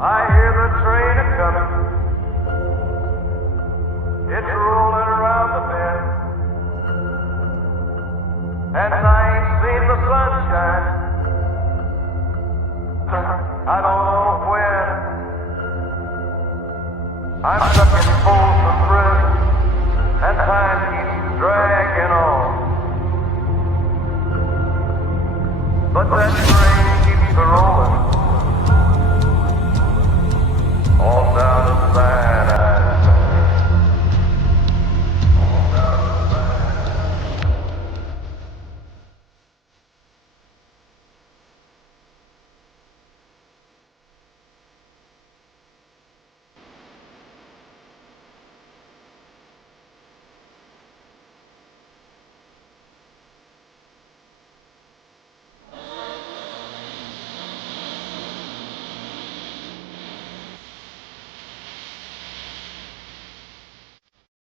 I hear the train a-comin'. It's rollin' around the bend. And I ain't seen the sunshine. I don't know when. I'm